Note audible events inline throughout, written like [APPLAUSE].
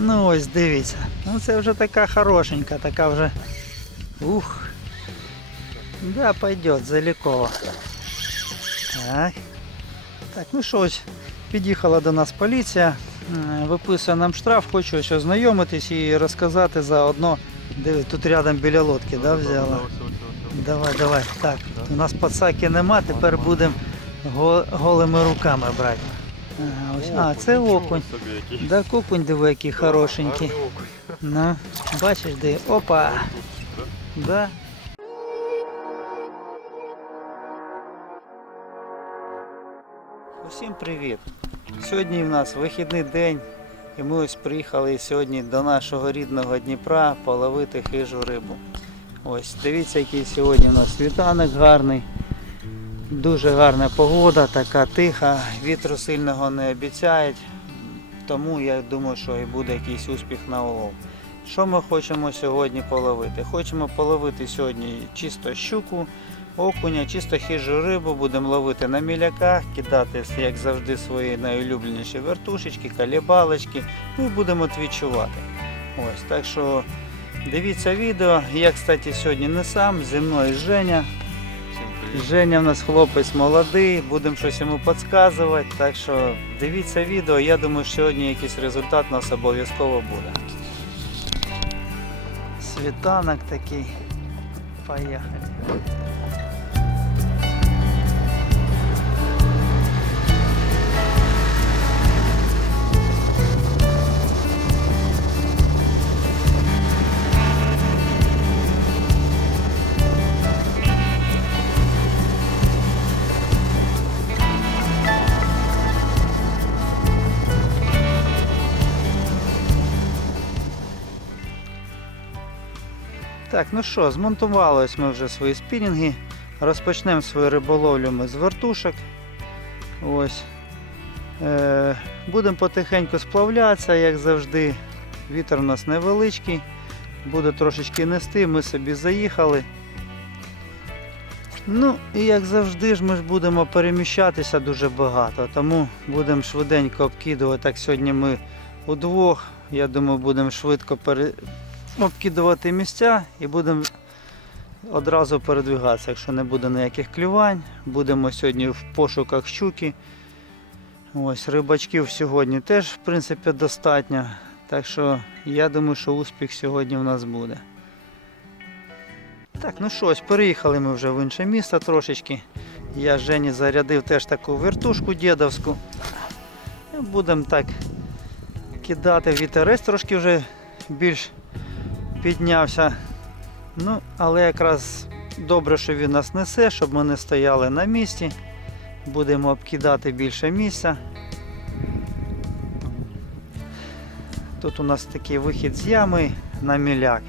Ну ось дивіться. Ну це вже така хорошенька, така вже. Ух. Да, пойдет, залікова. Так. Так, ну що ось, під'їхала до нас поліція, виписує нам штраф, хочу ось ознайомитись і розказати заодно. Диви, тут рядом біля лодки, да, взяла? Давай, давай. Так, у нас пацаки нема, тепер будемо голими руками брати. Ага, ось. А, це окунь. Да, окунь диви, який хорошенький. Ну, бачиш, де. Опа! Да. Усім привіт! Сьогодні в нас вихідний день, і ми ось приїхали сьогодні до нашого рідного Дніпра половити хижу рибу. Ось, дивіться, який сьогодні у нас світанок гарний. Дуже гарна погода, така тиха, вітру сильного не обіцяють, тому я думаю, що і буде якийсь успіх на улов. Що ми хочемо сьогодні половити? Хочемо половити сьогодні чисто щуку, окуня, чисто хижу рибу, будемо ловити на міляках, кидати, як завжди, свої найулюбленіші вертушечки, калібалочки, ну і будемо твічувати. Ось, так що дивіться відео. Я, кстати, сьогодні не сам, зі мною Женя. Женя в нас хлопець молодий, будемо щось йому підказувати, так що дивіться відео, я думаю, що сьогодні якийсь результат у нас обов'язково буде. Світанок такий. Поїхали. Так, ну що, змонтували ми вже свої спінінги. Розпочнемо свою риболовлю ми з вертушок. Ось. Е, будемо потихеньку сплавлятися, як завжди. Вітер у нас невеличкий. Буде трошечки нести, ми собі заїхали. Ну, і як завжди ж ми ж будемо переміщатися дуже багато, тому будемо швиденько обкидувати. Так сьогодні ми удвох. Я думаю, будемо швидко пере... обкидувати місця і будемо одразу передвигатися. Якщо не буде ніяких клювань, будемо сьогодні в пошуках щуки. Ось рибачків сьогодні теж в принципі достатньо. Так що я думаю, що успіх сьогодні в нас буде. Так, ну що, ось переїхали ми вже в інше місто трошечки. Я Жені зарядив теж таку вертушку дідовську. Будемо так кидати вітерець трошки вже більш піднявся. Ну, але якраз добре, що він нас несе, щоб ми не стояли на місці. Будемо обкидати більше місця. Тут у нас такий вихід з ями на міляк.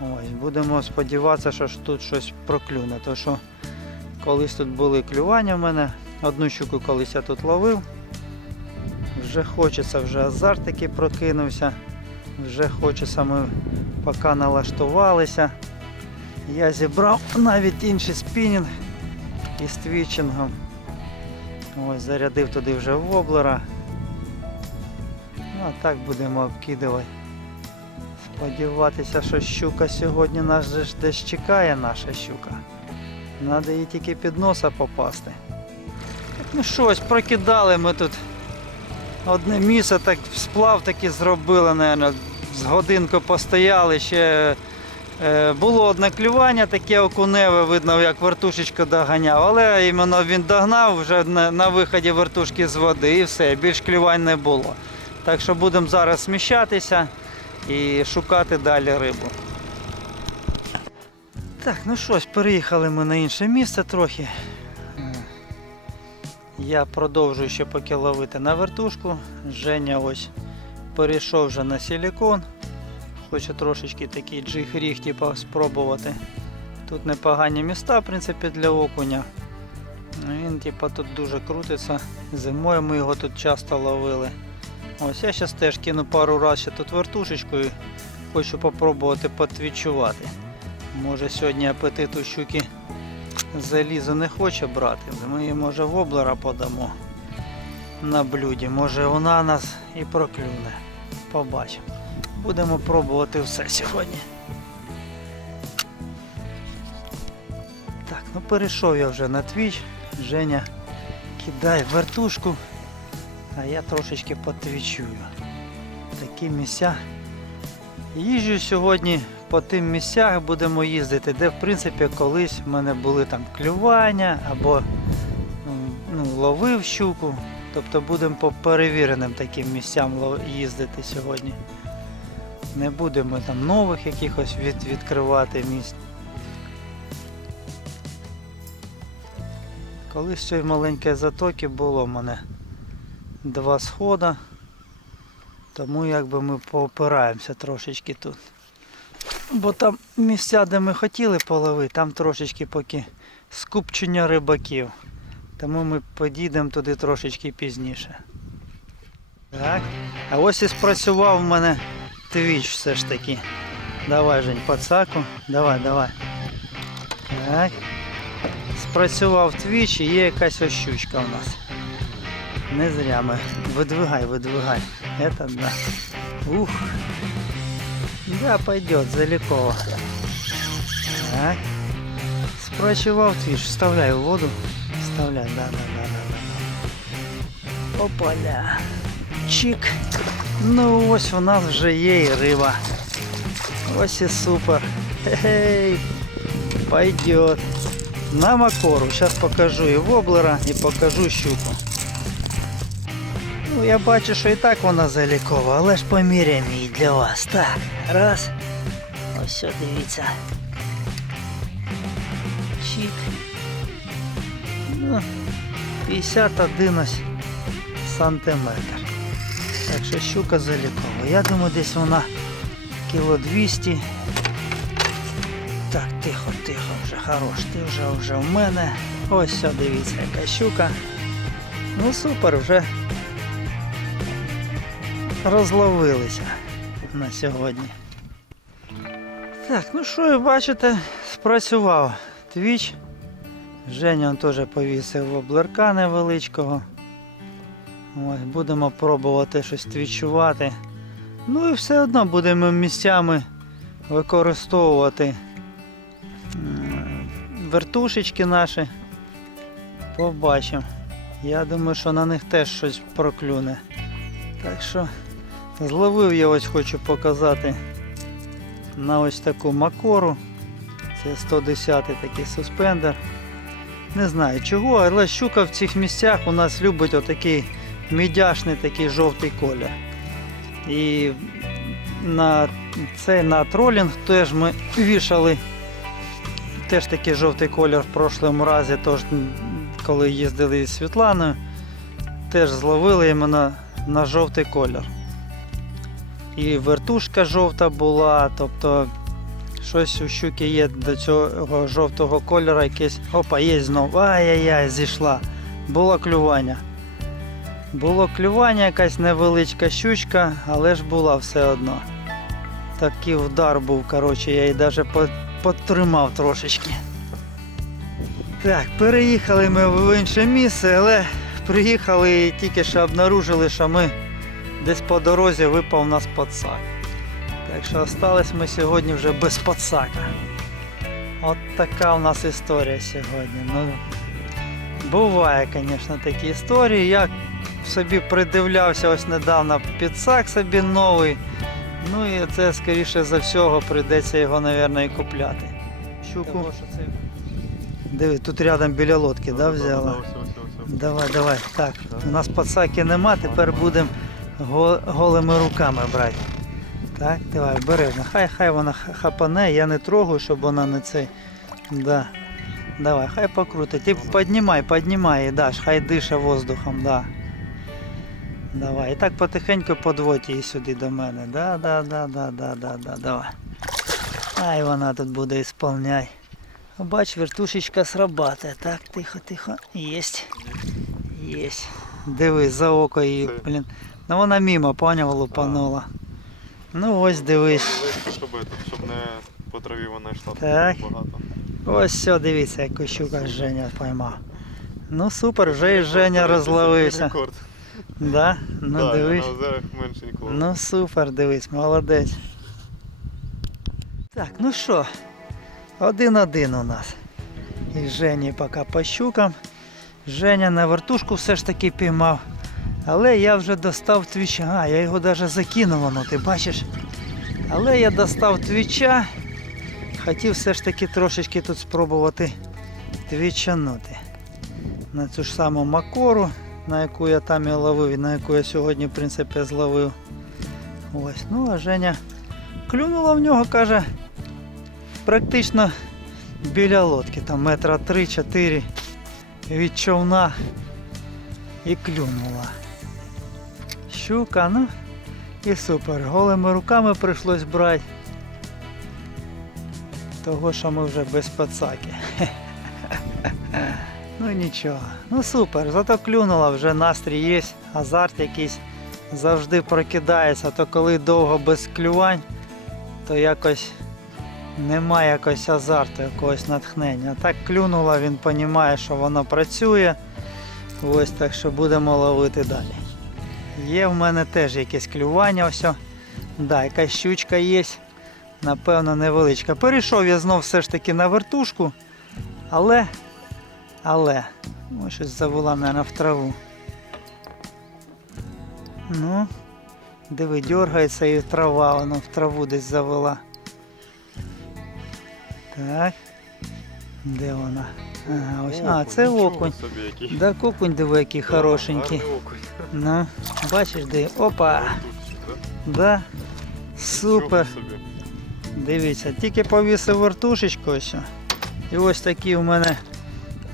Ось, будемо сподіватися, що тут щось проклюне. То що колись тут були клювання в мене. Одну щуку колись я тут ловив. Вже хочеться, вже азарт такий прокинувся. Вже хочеться, ми поки налаштувалися. Я зібрав навіть інший спінінг із твічингом. Ось зарядив туди вже воблера. Ну а так будемо обкидувати. Сподіватися, що щука сьогодні нас десь чекає наша щука. Треба їй тільки під носа попасти. Ну що, ось прокидали ми тут одне місце, так сплав таки зробили, мабуть, з годинку постояли, ще е, було одне клювання, таке окуневе, видно, як вертушечка доганяв, але іменно він догнав вже на, виході вертушки з води і все, більш клювань не було. Так що будемо зараз сміщатися і шукати далі рибу. Так, ну що переїхали ми на інше місце трохи. Я продовжую ще поки ловити на вертушку. Женя ось перейшов вже на силікон. Хоче трошечки такий джиг-ріг типу, спробувати. Тут непогані міста, в принципі, для окуня. Він типу, тут дуже крутиться. Зимою ми його тут часто ловили. Ось я зараз теж кину пару разів ще тут вертушечку і хочу попробувати потвічувати. Може сьогодні апетит у щуки залізо не хоче брати. Ми їй може воблера подамо на блюді. Може вона нас і проклюне. Побачимо. Будемо пробувати все сьогодні. Так, ну перейшов я вже на твіч. Женя кидає вертушку, а я трошечки потвічую. Такі місця. Їжджу сьогодні по тим місцях будемо їздити, де в принципі колись в мене були там клювання або ну, ловив щуку. Тобто будемо по перевіреним таким місцям їздити сьогодні. Не будемо там нових якихось від, відкривати місць. Колись в цій затокі було в мене два схода, тому якби ми поопираємося трошечки тут. Бо там місця, де ми хотіли половити, там трошечки поки скупчення рибаків. Тому ми підійдемо туди трошечки пізніше. Так. А ось і спрацював в мене твіч все ж таки. Давай, Жень, пацаку. Давай, давай. Так. Спрацював твіч і є якась ось щучка у нас. Не зря ми. Видвигай, видвигай. Это да. Ух. Да, пойдет, заліково. Так. Спрацював твіч, вставляй в воду. Вставляй, да, да, да, да, да. Опаля. Чик. Ну ось у нас вже є і риба. Ось і супер. Хе-хей. Пойдет. На макору. Сейчас покажу і воблера, і покажу щуку. Ну, я бачу, що і так вона залікова, але ж поміряємо її для вас. Так, раз. Ось все, дивіться. 51 сантиметр. Так що щука залікова. Я думаю, десь вона кіло 200. Так, тихо, тихо, вже хорош, ти вже вже в мене. Ось все, дивіться, яка щука. Ну супер, вже розловилися на сьогодні. Так, ну що бачите, спрацював твіч. Женя теж повісив воблерка невеличкого. Ось, будемо пробувати щось твічувати. Ну і все одно будемо місцями використовувати вертушечки наші. Побачимо. Я думаю, що на них теж щось проклюне. Так що зловив я ось хочу показати на ось таку макору. Це 110 такий суспендер. Не знаю чого, але щука в цих місцях у нас любить отакий мідяшний такий жовтий колір. І на цей на тролінг теж ми вішали теж такий жовтий колір в прошлому разі, тож коли їздили з Світланою, теж зловили іменно на жовтий колір. І вертушка жовта була, тобто щось у щуки є до цього жовтого кольору, якесь. Опа, є знову. Ай-яй-яй, зійшла. Було клювання. Було клювання, якась невеличка щучка, але ж була все одно. Такий удар був, коротше, я її навіть потримав трошечки. Так, переїхали ми в інше місце, але приїхали і тільки що обнаружили, що ми десь по дорозі випав у нас пацак. Так що остались ми сьогодні вже без пацака. От така у нас історія сьогодні. Ну, буває, звісно, такі історії. Я собі придивлявся ось недавно підсак собі новий. Ну і це скоріше за всього прийдеться його, мабуть, і купляти. Щуку. Диви, тут рядом біля лодки, да, взяла? Давай, давай. Так, у нас пацаки нема, тепер будемо голими руками брати. Так, давай, обережно. Хай хай вона хапане, я не трогаю, щоб вона не цей. Да. Давай, хай покрутить. Ти піднімай, піднімай даш, хай дише воздухом, да. Давай. І так потихеньку подводь її сюди до мене. Да, да, да, да, да, да, да, давай. Ай вона тут буде ісполняй. Бач, вертушечка срабатує. Так, тихо, тихо. Єсть. Єсть. Дивись, за око її, блін. Ну вона мимо, поняв, лупанула. Ну ось дивись. Щоб, щоб не по траві вона йшла Так. багато. Ось все, дивіться, яку щука Женя поймав. Ну супер, вже і Женя розловився. Да? Ну да, дивись. на. Ну супер, дивись, молодець. Так, ну що, один-один у нас. І Жені поки по щукам. Женя на вертушку все ж таки піймав. Але я вже достав твіча. А, я його навіть закинув, воно, ти бачиш? Але я достав твіча. Хотів все ж таки трошечки тут спробувати твічанути. На цю ж саму макору, на яку я там і ловив, і на яку я сьогодні, в принципі, зловив. Ось, ну а Женя клюнула в нього, каже, практично біля лодки, там метра 3-4 від човна і клюнула. Щука, ну і супер. Голими руками прийшлось брати. Того, що ми вже без пацаки. [LAUGHS] Ну нічого. Ну супер, зато клюнула, вже настрій є, азарт якийсь завжди прокидається, то коли довго без клювань, то якось немає якось азарту, якогось натхнення. Так клюнула, він розуміє, що воно працює. Ось так що будемо ловити далі. Є в мене теж якесь клювання, ось. Да, якась щучка є. Напевно, невеличка. Перейшов я знов все ж таки на вертушку, але, але, ось щось завела, мабуть, в траву. Ну, диви, дергається і трава, воно в траву десь завела. Так. Де вона? Ага, ось. А, це окунь. Да, окунь диви, який хорошенький. Ну, бачиш, де. Опа! Да? Супер. Дивіться, тільки повісив вертушечку ось. І ось такий у мене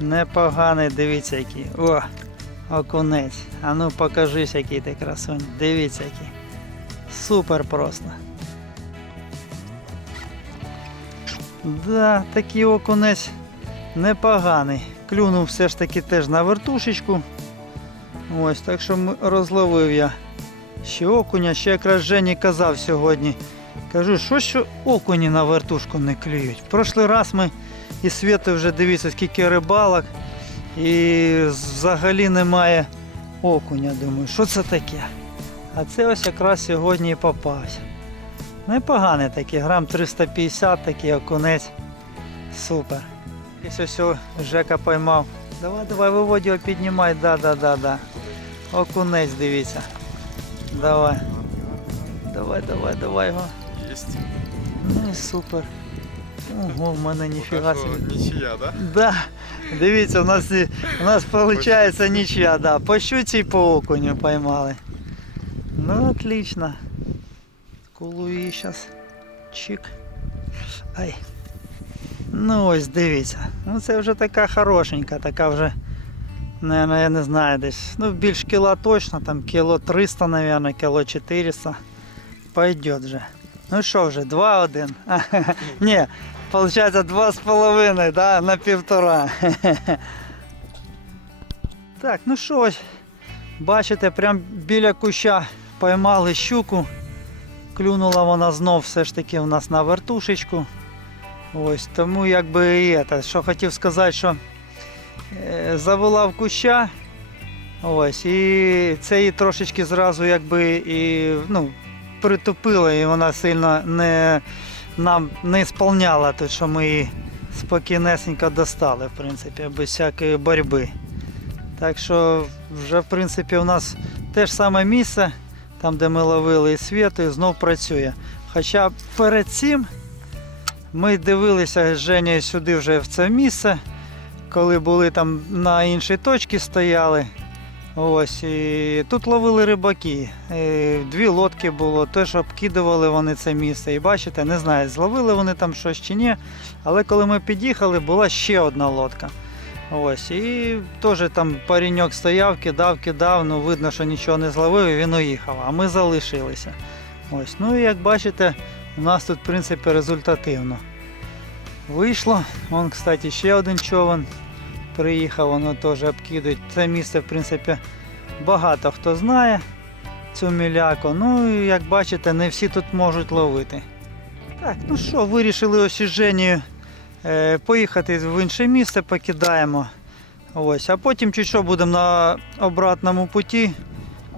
непоганий, дивіться який. О, окунець. А ну покажись, який ти красунь. Дивіться який. Супер просто. Да, такий окунець непоганий. Клюнув все ж таки теж на вертушечку. Ось, так що розловив я ще окуня, ще якраз Жені казав сьогодні. Кажу, що що окуні на вертушку не клюють. В прошлий раз ми і світи вже дивіться, скільки рибалок, і взагалі немає окуня. Думаю, що це таке? А це ось якраз сьогодні і попався. Непоганий такий, грам 350 такий окунець. Супер. Ось ось Жека поймав. Давай, давай, виводь його, піднімай, да, да, да, да. Окунець, дивіться. Давай. Давай, давай, давай його. Єсть. Ну і супер. Ого, в мене ніфіга собі. Нічия, да? Да. Дивіться, у нас, у нас виходить нічия, да. По щуці і по окуню поймали. Ну, отлично. Кулуї зараз. Чик. Ай. Ну ось дивіться. Ну це вже така хорошенька, така вже, наверное, я не знаю, десь. Ну більш кіла точно, там кіло 300, наверное, кіло 400. Пойдет вже. Ну що вже, 2-1. [LAUGHS] Ні, з половиною, да, на півтора. [LAUGHS] Так, ну що ось, бачите, прям біля куща поймали щуку. Клюнула вона знов все ж таки у нас на вертушечку. Ось, тому якби і це, що хотів сказати, що е, завела в куща. Ось, і це її трошечки зразу якби і ну, притупило, і вона сильно не нам не сповняла те, що ми її спокійнесенько достали, в принципі, без всякої боротьби. Так що вже в принципі у нас те ж саме місце, там де ми ловили і світу, і знов працює. Хоча перед цим ми дивилися з Женєю сюди вже в це місце, коли були там на іншій точці стояли. Ось, і тут ловили рибаки. Е, Дві лодки було, теж обкидували вони це місце. І бачите, не знаю, зловили вони там щось чи ні. Але коли ми під'їхали, була ще одна лодка. Ось, і теж там пареньок стояв, кидав, кидав, ну видно, що нічого не зловив, і він уїхав, а ми залишилися. Ось, ну і як бачите, у нас тут в принципі результативно. Вийшло. Вон, кстати, ще один човен приїхав, воно теж обкидують. Це місце, в принципі, багато хто знає цю міляку. Ну і як бачите, не всі тут можуть ловити. Так, ну що, вирішили ось із Женією е, поїхати в інше місце, покидаємо. Ось, а потім чуть що будемо на обратному путі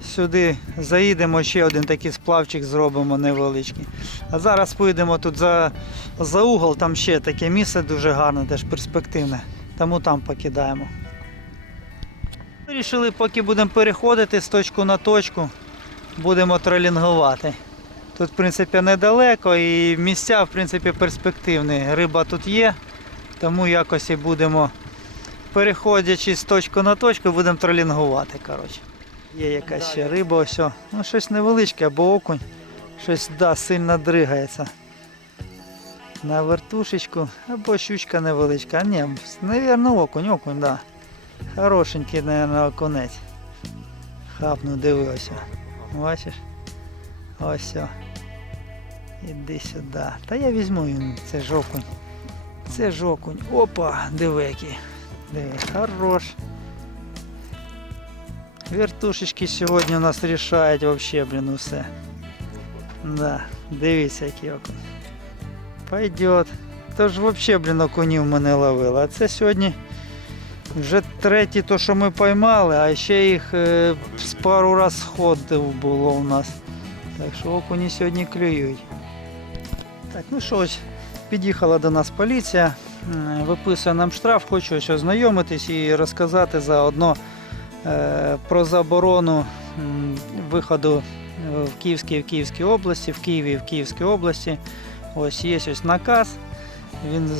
сюди заїдемо, ще один такий сплавчик зробимо невеличкий. А зараз поїдемо тут за, за угол, там ще таке місце дуже гарне, теж перспективне. Тому там покидаємо. Вирішили, поки будемо переходити з точку на точку, будемо тролінгувати. Тут, в принципі, недалеко і місця, в принципі, перспективні. Риба тут є, тому якось і будемо, переходячи з точки на точку, будемо тролінгувати. Коротше. Є якась ще риба, ось. Ну, щось невеличке, або окунь. Щось да, сильно дригається. На вертушечку, або щучка невеличка. Ні, навірно, окунь, окунь, да. Хорошенький, наверное, окунець. Хапну, диви ось. Бачиш? Ось. Іди сюди. Та я візьму він, це ж окунь. Це ж окунь. Опа, диви який. Диви, хорош. Вертушечки сьогодні у нас рішають вообще, блін, усе. Да, дивіться, який окунь. Пойдет. То ж вообще, блін, окунів мене ловили. А це сьогодні вже третій, то, що ми поймали, а ще їх е, з пару раз сходив було у нас. Так що окуні сьогодні клюють. Так, ну що ось, під'їхала до нас поліція, виписує нам штраф, хочу ось ознайомитись і розказати заодно е, про заборону виходу е, в Київській, в Київській області, в Києві в Київській області. Ось є ось наказ. Він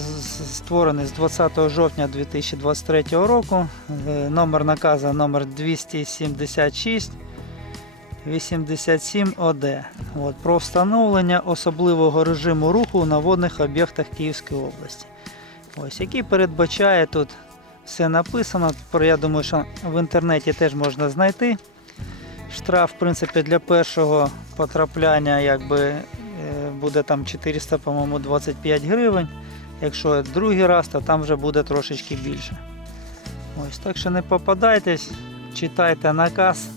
створений з 20 жовтня 2023 року. Е, Номер наказу номер 276 87 ОД. От, про встановлення особливого режиму руху на водних об'єктах Київської області. Ось, який передбачає тут все написано. Я думаю, що в інтернеті теж можна знайти. Штраф, в принципі, для першого потрапляння якби, е, буде там 400, по-моєму, 25 гривень. Якщо другий раз, то там вже буде трошечки більше. Ось, так що не попадайтесь, читайте наказ,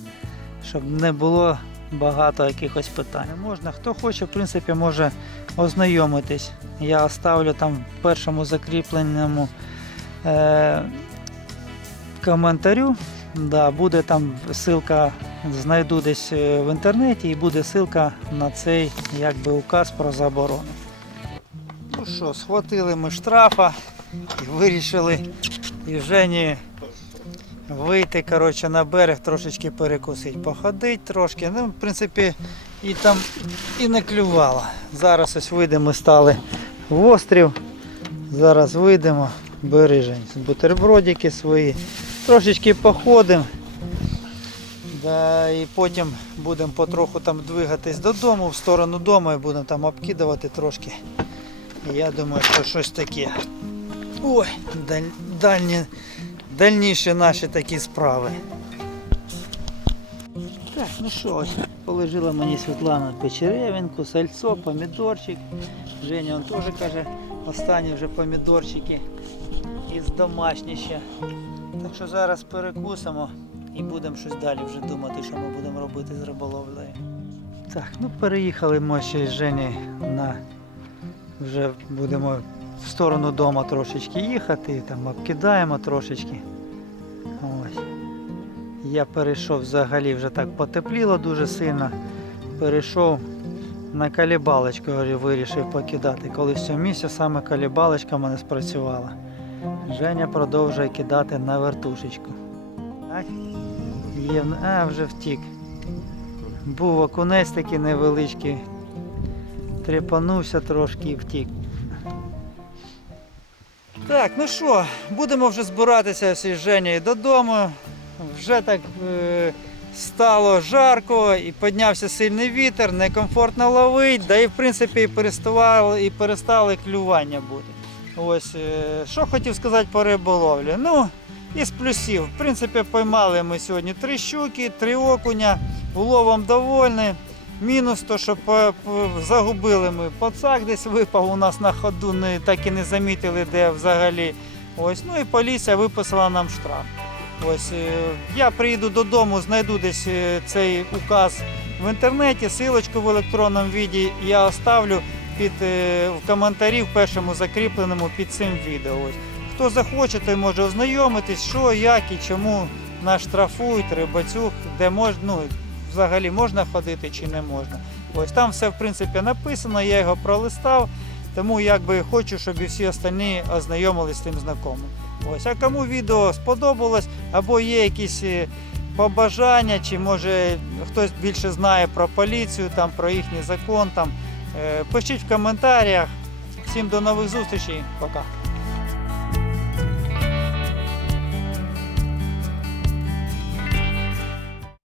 щоб не було багато якихось питань. Можна, хто хоче, в принципі, може ознайомитись. Я оставлю там в першому закріпленому е- коментарю. Да, буде там ссылка, знайду десь е, в інтернеті і буде ссылка на цей якби указ про заборону. Ну що, схватили ми штрафа і вирішили і Жені вийти коротше, на берег, трошечки перекусити, походити трошки. Ну, в принципі, і там і не клювало. Зараз ось вийдемо, стали в острів. Зараз вийдемо, бери Жень, бутербродики свої. Трошечки походимо. Да, і потім будемо потроху там двигатись додому, в сторону дому і будемо там обкидувати трошки. Я думаю, що щось таке. Ой, даль, дальні, дальніші наші такі справи. Так, ну що ось, положила мені Світлана печеревинку, сальцо, помідорчик. Женя он теж каже, останні вже помідорчики із домашніше. Так що зараз перекусимо і будемо щось далі вже думати, що ми будемо робити з риболовлею. Так, ну переїхали ми ще з Жені на вже будемо в сторону дому трошечки їхати, там обкидаємо трошечки. Ось. Я перейшов взагалі вже так потепліло дуже сильно. Перейшов на калібалочку, вирішив покидати. Коли в цьому саме калібалочка в мене спрацювала. Женя продовжує кидати на вертушечку. Так? Є, а, вже втік. Був окунець такий невеличкий. Трепанувся трошки і втік. Так, ну що, будемо вже збиратися з Женєю додому. Вже так е, стало жарко і піднявся сильний вітер, некомфортно ловить, да і в принципі і і перестали клювання бути. Ось, е, що хотів сказати по риболовлі. Ну, із плюсів. В принципі, поймали ми сьогодні три щуки, три окуня, уловом довольні. Мінус то, що загубили ми пацак десь випав у нас на ходу, не, так і не замітили, де взагалі. Ось, ну і поліція виписала нам штраф. Ось, е, я приїду додому, знайду десь е, цей указ в інтернеті, силочку в електронному віді я оставлю під, е, в коментарі в першому закріпленому під цим відео. Хто захоче, той може ознайомитись, що, як і чому нас штрафують, рибацюк, де мож, ну, взагалі можна ходити чи не можна. Ось там все в принципі написано, я його пролистав, тому якби хочу, щоб і всі остальні ознайомились з тим знакомим. Ось, а кому відео сподобалось, або є якісь е, побажання, чи може хтось більше знає про поліцію, там, про їхній закон, там, пишіть в коментарях. Всім до нових зустрічей, пока.